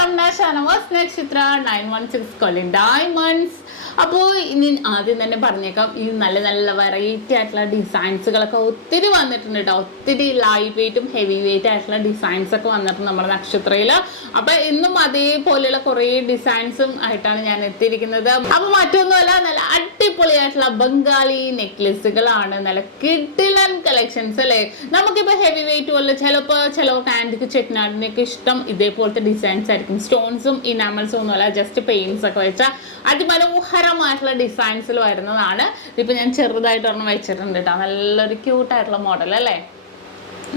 SHAMNA Shanawas Nakshathra 916 calling diamonds. അപ്പോൾ ഇനി ആദ്യം തന്നെ പറഞ്ഞേക്കാം, ഈ നല്ല നല്ല വെറൈറ്റി ആയിട്ടുള്ള ഡിസൈൻസുകളൊക്കെ ഒത്തിരി വന്നിട്ടുണ്ട് കേട്ടോ. ഒത്തിരി ലൈറ്റ് വെയ്റ്റും ഹെവി വെയ്റ്റ് ആയിട്ടുള്ള ഡിസൈൻസ് ഒക്കെ വന്നിട്ടുണ്ട് നമ്മുടെ നക്ഷത്രയിൽ. അപ്പൊ ഇന്നും അതേപോലെയുള്ള കുറേ ഡിസൈൻസും ആയിട്ടാണ് ഞാൻ എത്തിയിരിക്കുന്നത്. അപ്പൊ മറ്റൊന്നുമല്ല, നല്ല അടിപൊളിയായിട്ടുള്ള ബംഗാളി നെക്ലസുകളാണ്. നല്ല കിഡിലൻ കളക്ഷൻസ് അല്ലേ. നമുക്കിപ്പോൾ ഹെവി വെയ്റ്റ് പോലെ ചിലപ്പോൾ ആൻറ്റിക്ക് ചെക്നാടിനൊക്കെ ഇഷ്ടം ഇതേപോലത്തെ ഡിസൈൻസ് ആയിരിക്കും. സ്റ്റോൺസും ഇനാമൽസും ഒന്നുമല്ല, ജസ്റ്റ് പെയിൻസ് ഒക്കെ വെച്ചാൽ അതിമനോഹരമായിട്ടുള്ള ഡിസൈൻസിൽ വരുന്നതാണ്. ഇതിപ്പോൾ ഞാൻ ചെറുതായിട്ട് ഒരെണ്ണം വെച്ചിട്ടുണ്ട് കേട്ടോ. നല്ലൊരു ക്യൂട്ടായിട്ടുള്ള മോഡൽ അല്ലേ,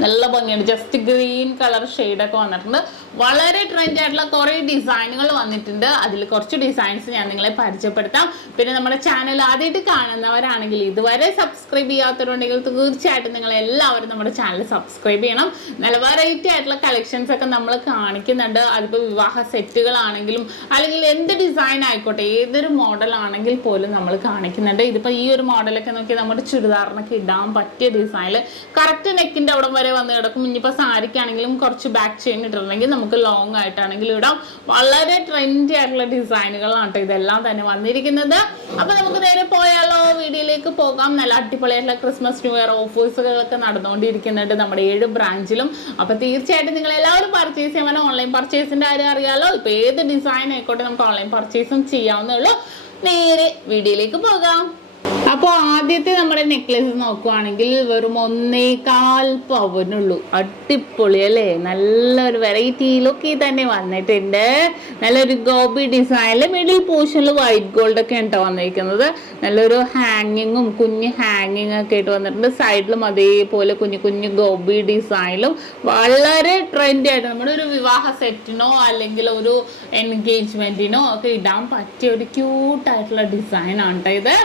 നല്ല ഭംഗിയുണ്ട്. ജസ്റ്റ് ഗ്രീൻ കളർ ഷെയ്ഡൊക്കെ വന്നിട്ടുണ്ട്. വളരെ ട്രെൻഡ് ആയിട്ടുള്ള കുറേ ഡിസൈനുകൾ വന്നിട്ടുണ്ട്. അതിൽ കുറച്ച് ഡിസൈൻസ് ഞാൻ നിങ്ങളെ പരിചയപ്പെടുത്താം. പിന്നെ നമ്മുടെ ചാനൽ ആദ്യമായിട്ട് കാണുന്നവരാണെങ്കിൽ, ഇതുവരെ സബ്സ്ക്രൈബ് ചെയ്യാത്തവരുണ്ടെങ്കിൽ തീർച്ചയായിട്ടും നിങ്ങൾ എല്ലാവരും നമ്മുടെ ചാനൽ സബ്സ്ക്രൈബ് ചെയ്യണം. നല്ല വെറൈറ്റി ആയിട്ടുള്ള കളക്ഷൻസ് ഒക്കെ നമ്മൾ കാണിക്കുന്നുണ്ട്. അതിപ്പോൾ വിവാഹ സെറ്റുകളാണെങ്കിലും അല്ലെങ്കിൽ എന്ത് ഡിസൈൻ ആയിക്കോട്ടെ, ഏതൊരു മോഡൽ ആണെങ്കിൽ പോലും നമ്മൾ കാണിക്കുന്നുണ്ട്. ഇതിപ്പോൾ ഈ ഒരു മോഡലൊക്കെ നോക്കി നമ്മുടെ ചുരിദാറിനൊക്കെ ഇടാൻ പറ്റിയ ഡിസൈനിൽ കറക്റ്റ് നെക്കിൻ്റെ അവിടെ വരെ വന്ന് കിടക്കും. ഇനിയിപ്പോൾ സാരിക്കാണെങ്കിലും കുറച്ച് ബാക്ക് ചെയിൻ ഇട്ടിട്ടുണ്ടെങ്കിൽ നമുക്ക് ലോങ് ആയിട്ടാണെങ്കിലും ഇടാം. വളരെ ട്രെൻഡി ആയിട്ടുള്ള ഡിസൈനുകളാണ് കേട്ടോ ഇതെല്ലാം തന്നെ വന്നിരിക്കുന്നത്. അപ്പൊ നമുക്ക് നേരെ പോയാലോ, വീഡിയോയിലേക്ക് പോകാം. നല്ല അടിപൊളിയായിട്ടുള്ള ക്രിസ്മസ് ന്യൂ ഇയർ ഓഫേഴ്സുകളൊക്കെ നടന്നുകൊണ്ടിരിക്കുന്നുണ്ട് നമ്മുടെ 7 ബ്രാഞ്ചിലും. അപ്പൊ തീർച്ചയായിട്ടും നിങ്ങൾ എല്ലാവരും പർച്ചേസ് ചെയ്യാൻ, ഓൺലൈൻ പർച്ചേസിന്റെ കാര്യം അറിയാലോ. ഇപ്പൊ ഏത് ഡിസൈൻ ആയിക്കോട്ടെ നമുക്ക് ഓൺലൈൻ പർച്ചേസും ചെയ്യാവുന്നേ ഉള്ളൂ. നേരെ വീഡിയോയിലേക്ക് പോകാം. അപ്പോൾ ആദ്യത്തെ നമ്മുടെ നെക്ലസ് നോക്കുവാണെങ്കിൽ വെറും 1.25 പവനുള്ളൂ. അടിപൊളി അല്ലേ, നല്ലൊരു വെറൈറ്റി ലുക്കിൽ തന്നെ വന്നിട്ടുണ്ട്. നല്ലൊരു ഗോപി ഡിസൈനിൽ മിഡിൽ പോർഷനിൽ വൈറ്റ് ഗോൾഡ് ഒക്കെ ഉണ്ടോ വന്നിരിക്കുന്നത്. നല്ലൊരു ഹാങ്ങിങ്ങും കുഞ്ഞ് ഹാങ്ങിങ് ഒക്കെ ആയിട്ട് വന്നിട്ടുണ്ട്. സൈഡിലും അതേപോലെ കുഞ്ഞു കുഞ്ഞു ഗോപി ഡിസൈനിലും വളരെ ട്രെൻഡി ആയിട്ട് നമ്മുടെ ഒരു വിവാഹ സെറ്റിനോ അല്ലെങ്കിൽ ഒരു എൻഗേജ്മെന്റിനോ ഒക്കെ ഇടാൻ പറ്റിയ ഒരു ക്യൂട്ടായിട്ടുള്ള ഡിസൈൻ ആണ് കേട്ടോ ഇത്.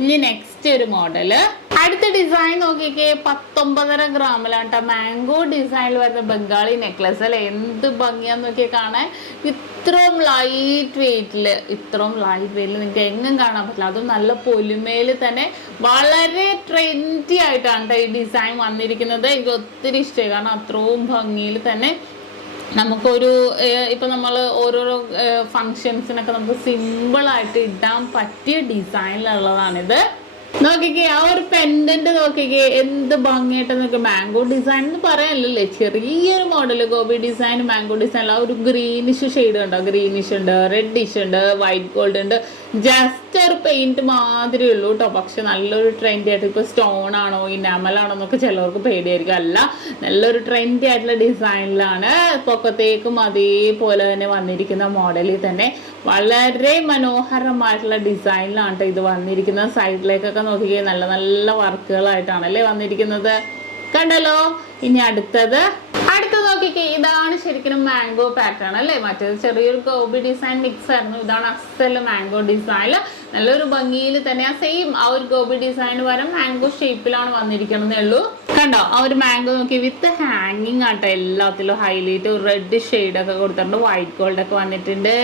ഇനി നെക്സ്റ്റ് ഒരു മോഡല്, അടുത്ത ഡിസൈൻ നോക്കിക്കേ. 19.5 ഗ്രാമിലാണ് കേട്ടോ മാംഗോ ഡിസൈനിൽ വരുന്ന ബംഗാളി നെക്ലസ് അല്ലെ. എന്ത് ഭംഗിയാന്ന് നോക്കിയാൽ കാണാൻ. ഇത്രയും ലൈറ്റ് വെയിറ്റിൽ നിങ്ങൾക്ക് എങ്ങും കാണാൻ പറ്റില്ല. അതും നല്ല പൊലിമയിൽ തന്നെ വളരെ ട്രെൻഡി ആയിട്ടാണ് കേട്ടോ ഈ ഡിസൈൻ വന്നിരിക്കുന്നത്. എനിക്ക് ഒത്തിരി ഇഷ്ടമായി, കാരണം അത്രയും ഭംഗിയിൽ തന്നെ നമുക്കൊരു ഇപ്പം നമ്മൾ ഓരോരോ ഫങ്ഷൻസിനൊക്കെ നമുക്ക് സിമ്പിളായിട്ട് ഇടാൻ പറ്റിയ ഡിസൈനിലുള്ളതാണിത്. നോക്കിക്കേ, ആ ഒരു പെൻഡന്റ് നോക്കിക്കേ, എന്ത് ഭംഗിയായിട്ട് നോക്കി. മാംഗോ ഡിസൈൻ എന്ന് പറയാനല്ലേ, ചെറിയൊരു model Gopi design, mango design. ആ ഒരു ഗ്രീനിഷ് ഷെയ്ഡ് ഉണ്ടോ, ഗ്രീനിഷ് ഉണ്ട്, റെഡിഷ് ഉണ്ട്, വൈറ്റ് ഗോൾഡ് ഉണ്ട്. ജസ്റ്റ് ഒരു പെയിന്റ് മാതിരി ഉള്ളൂ കേട്ടോ. പക്ഷെ നല്ലൊരു ട്രെൻഡി ആയിട്ട്, ഇപ്പോൾ സ്റ്റോൺ ആണോ ഇനാമലാണോ എന്നൊക്കെ ചിലവർക്ക് പേടിയായിരിക്കും. അല്ല, നല്ലൊരു ട്രെൻഡി ആയിട്ടുള്ള ഡിസൈനിലാണ്. പൊക്കത്തേക്കും അതേപോലെ തന്നെ വന്നിരിക്കുന്ന മോഡലിൽ തന്നെ വളരെ മനോഹരമായിട്ടുള്ള ഡിസൈനിലാണ് കേട്ടോ ഇത് വന്നിരിക്കുന്നത്. സൈഡിലേക്കൊക്കെ നോക്കിക്കേ, നല്ല നല്ല വർക്കുകളായിട്ടാണല്ലേ വന്നിരിക്കുന്നത്, കണ്ടല്ലോ. ഇനി അടുത്തത് നോക്കിക്കേ, ഇതാണ് ശരിക്കും മാംഗോ പാറ്റേൺ അല്ലേ. മറ്റേത് ചെറിയൊരു ഗോബി ഡിസൈൻ മിക്സ് ആയിരുന്നു. ഇതാണ് അസൽ മാംഗോ ഡിസൈൻ. നല്ലൊരു ഭംഗിയിൽ തന്നെ ആ സെയിം ആ ഒരു ഗോബി ഡിസൈൻ വരെ മാംഗോ ഷേപ്പിലാണ് വന്നിരിക്കണമെന്നേ ഉള്ളൂ. കണ്ടോ, ആ ഒരു മാംഗോ നോക്കി വിത്ത് ഹാങ്ങിങ് ആട്ടോ. എല്ലാത്തിലും ഹൈലൈറ്റ് റെഡ് ഷെയ്ഡൊക്കെ കൊടുത്തിട്ടുണ്ട്, വൈറ്റ് ഗോൾഡ് ഒക്കെ വന്നിട്ടുണ്ട്.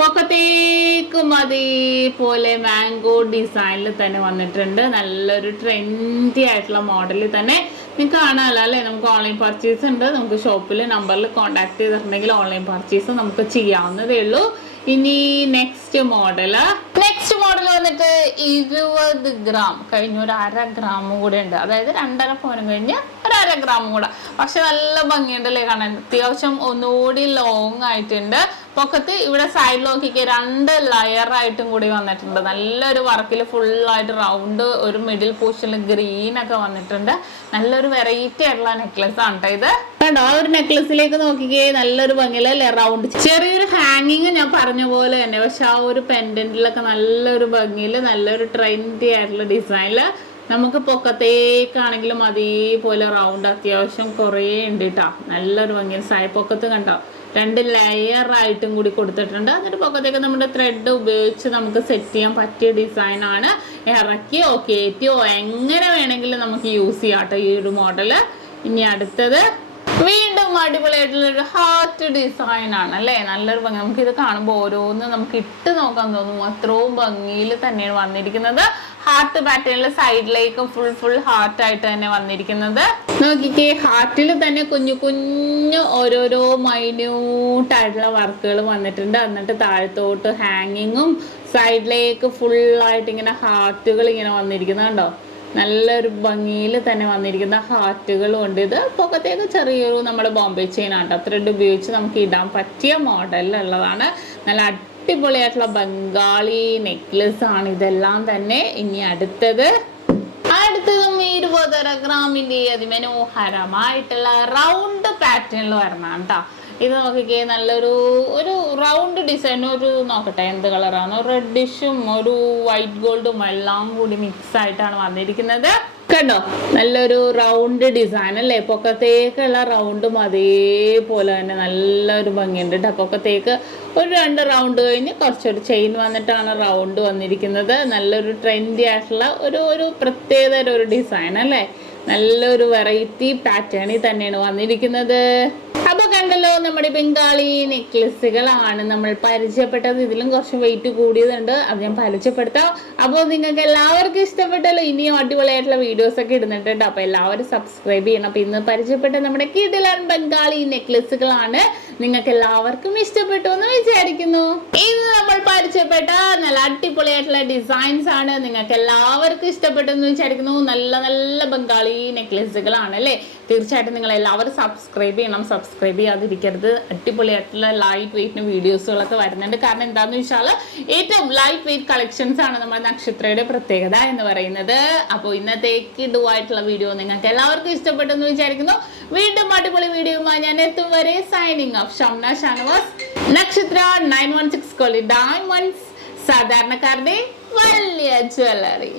പൊക്കത്തേക്കും അതേപോലെ മാംഗോ ഡിസൈനിൽ തന്നെ വന്നിട്ടുണ്ട്. നല്ലൊരു ട്രെൻഡി ആയിട്ടുള്ള മോഡലിൽ തന്നെ നിങ്ങൾക്ക് കാണാമല്ലോ അല്ലേ. നമുക്ക് ഓൺലൈൻ പർച്ചേസ് ഉണ്ട്. നമുക്ക് ഷോപ്പിൽ നമ്പറിൽ കോൺടാക്ട് ചെയ്തിട്ടുണ്ടെങ്കിൽ ഓൺലൈൻ പർച്ചേസ് നമുക്ക് ചെയ്യാവുന്നതേ ഉള്ളൂ. ഇനി നെക്സ്റ്റ് മോഡൽ വന്നിട്ട് 20 ഗ്രാം കഴിഞ്ഞ ഒരു 1/2 ഗ്രാം കൂടെ ഉണ്ട്. അതായത് 2.5 പവനും കഴിഞ്ഞ് ഒരു 1/2 ഗ്രാമും കൂടെ. പക്ഷെ നല്ല ഭംഗിയുണ്ടല്ലേ കാണാൻ. അത്യാവശ്യം ഒന്നുകൂടി ലോങ് ആയിട്ടുണ്ട്. പൊക്കത്ത് ഇവിടെ സൈഡിൽ നോക്കിക്കേ, 2 ലെയർ ആയിട്ടും കൂടി വന്നിട്ടുണ്ട്. നല്ലൊരു വർക്കിൽ ഫുള്ളായിട്ട് റൗണ്ട് ഒരു മിഡിൽ പോർഷനിൽ ഗ്രീൻ ഒക്കെ വന്നിട്ടുണ്ട്. നല്ലൊരു വെറൈറ്റി ആയിട്ടുള്ള നെക്ലസ് ആണ് കേട്ടോ ഇത്. കണ്ടോ, ആ ഒരു നെക്ലസിലേക്ക് നോക്കിക്കേ, നല്ലൊരു ഭംഗിയിലല്ലേ റൗണ്ട്. ചെറിയൊരു ഹാങ്ങിങ് ഞാൻ പറഞ്ഞ പോലെ തന്നെ, പക്ഷെ ആ ഒരു പെൻഡന്റിലൊക്കെ നല്ലൊരു ഭംഗിയിൽ നല്ലൊരു ട്രെൻഡി ആയിട്ടുള്ള ഡിസൈനിൽ നമുക്ക് പൊക്കത്തേക്കാണെങ്കിലും അതേപോലെ റൗണ്ട് അത്യാവശ്യം കുറേ ഉണ്ട് കേട്ടോ. നല്ലൊരു ഭംഗിയിൽ സൈഡ് പൊക്കത്ത് കണ്ടോ, 2 ലെയർ ആയിട്ടും കൂടി കൊടുത്തിട്ടുണ്ട്. എന്നിട്ട് പൊക്കത്തേക്ക് നമ്മുടെ ത്രെഡ് ഉപയോഗിച്ച് നമുക്ക് സെറ്റ് ചെയ്യാൻ പറ്റിയ ഡിസൈനാണ്. ഇറക്കിയോ കയറ്റിയോ എങ്ങനെ വേണമെങ്കിലും നമുക്ക് യൂസ് ചെയ്യാം കേട്ടോ ഈ ഒരു മോഡല്. ഇനി അടുത്തത് വീണ്ടും അടിപൊളിയായിട്ടുള്ള ഒരു ഹാർട്ട് ഡിസൈൻ ആണ് അല്ലേ, നല്ലൊരു ഭംഗി. നമുക്ക് ഇത് കാണുമ്പോൾ ഓരോന്ന് നമുക്ക് ഇട്ട് നോക്കാൻ തോന്നും, അത്രയും ഭംഗിയിൽ തന്നെയാണ് വന്നിരിക്കുന്നത്. ഹാർട്ട് പാറ്റേണിൽ സൈഡിലേക്ക് ഫുൾ ഹാർട്ട് ആയിട്ട് തന്നെ വന്നിരിക്കുന്നത്. നോക്കിക്കേ, ഹാർട്ടിൽ തന്നെ കുഞ്ഞു കുഞ്ഞു ഓരോരോ മൈന്യൂട്ടായിട്ടുള്ള വർക്കുകൾ വന്നിട്ടുണ്ട്. എന്നിട്ട് താഴത്തോട്ട് ഹാങ്ങിങ്ങും സൈഡിലേക്ക് ഫുള്ളായിട്ട് ഇങ്ങനെ ഹാർട്ടുകൾ ഇങ്ങനെ വന്നിരിക്കുന്നുണ്ടോ, നല്ലൊരു ഭംഗിയിൽ തന്നെ വന്നിരിക്കുന്ന ഹാർട്ടുകളും ഉണ്ട്. ഇത് പുറത്തേക്ക് ചെറിയൊരു നമ്മുടെ ബോംബെ ചെയിൻ ആണ്, ത്രെഡ് ഉപയോഗിച്ച് നമുക്ക് ഇടാൻ പറ്റിയ മോഡലിലുള്ളതാണ്. നല്ല അടിപൊളിയായിട്ടുള്ള ബംഗാളി നെക്ലസ് ആണ് ഇതെല്ലാം തന്നെ. ഇനി അടുത്തതും 20 ഗ്രാമിന്റെ അതിമനോഹരമായിട്ടുള്ള റൗണ്ട് പാറ്റേണിൽ വരണതാണ് കേട്ടോ. ഇത് നോക്കിക്കേ, നല്ലൊരു റൗണ്ട് ഡിസൈൻ. നോക്കട്ടെ എന്ത് കളറാണ്, റെഡിഷും ഒരു വൈറ്റ് ഗോൾഡും എല്ലാം കൂടി മിക്സ് ആയിട്ടാണ് വന്നിരിക്കുന്നത്. കണ്ടോ, നല്ലൊരു റൗണ്ട് ഡിസൈൻ അല്ലേ, പൊക്കത്തേക്കുള്ള റൗണ്ടും അതേപോലെ തന്നെ നല്ലൊരു ഭംഗിയുണ്ട് കേട്ടോ. പൊക്കത്തേക്ക് ഒരു 2 റൗണ്ട് കഴിഞ്ഞ് കുറച്ചൊരു ചെയിൻ വന്നിട്ടാണ് റൗണ്ട് വന്നിരിക്കുന്നത്. നല്ലൊരു ട്രെൻഡി ആയിട്ടുള്ള ഒരു പ്രത്യേകത ഒരു ഡിസൈൻ അല്ലേ, നല്ലൊരു വെറൈറ്റി പാറ്റേണിൽ തന്നെയാണ് വന്നിരിക്കുന്നത്. അപ്പൊ കണ്ടല്ലോ, നമ്മുടെ ബംഗാളി നെക്ലസുകളാണ് നമ്മൾ പരിചയപ്പെട്ടത്. ഇതിലും കുറച്ച് വെയിറ്റ് കൂടിയതുണ്ട്, അത് ഞാൻ പരിചയപ്പെടുത്താം. അപ്പോൾ നിങ്ങൾക്ക് എല്ലാവർക്കും ഇഷ്ടപ്പെട്ടല്ലോ. ഇനിയും അടിപൊളിയായിട്ടുള്ള വീഡിയോസ് ഒക്കെ ഇടുന്നുണ്ട്. അപ്പൊ എല്ലാവരും സബ്സ്ക്രൈബ് ചെയ്യണം. അപ്പൊ ഇന്ന് പരിചയപ്പെട്ട നമ്മുടെ കിടിലൻ ബംഗാളി നെക്ലസുകളാണ്. നിങ്ങൾക്ക് എല്ലാവർക്കും ഇഷ്ടപ്പെട്ടു എന്ന് വിചാരിക്കുന്നു. ഇന്ന് നമ്മൾ പരിചയപ്പെട്ട നല്ല അടിപൊളിയായിട്ടുള്ള ഡിസൈൻസ് ആണ്. നിങ്ങൾക്ക് എല്ലാവർക്കും ഇഷ്ടപ്പെട്ടു എന്ന് വിചാരിക്കുന്നു. നല്ല നല്ല ബംഗാളി നെക്ലസുകളാണ് അല്ലേ. തീർച്ചയായിട്ടും നിങ്ങൾ എല്ലാവരും സബ്സ്ക്രൈബ് ചെയ്യണം. സബ്സ്ക്രൈബ് ചെയ്യാതിരിക്കരുത്. അടിപൊളിയായിട്ടുള്ള ലൈറ്റ് വെയിറ്റിന് വീഡിയോസുകളൊക്കെ വരുന്നുണ്ട്. കാരണം എന്താണെന്ന് വെച്ചാൽ ഏറ്റവും ലൈറ്റ് വെയിറ്റ് കളക്ഷൻസ് ആണ് നമ്മുടെ നക്ഷത്രയുടെ പ്രത്യേകത എന്ന് പറയുന്നത്. അപ്പോൾ ഇന്നത്തേക്ക് ഇടുവായിട്ടുള്ള വീഡിയോ നിങ്ങൾക്ക് എല്ലാവർക്കും ഇഷ്ടപ്പെട്ടെന്ന് വിചാരിക്കുന്നു. വീണ്ടും അടിപൊളി വീഡിയോയുമായി ഞാൻ എത്തും വരെ സൈനിങ് ഓഫ്. ഷംന ഷാനവാസ്, നക്ഷത്ര 916 ഡയമണ്ട്സ്, സാധാരണക്കാരുടെ വലിയ ജ്വല്ലറി.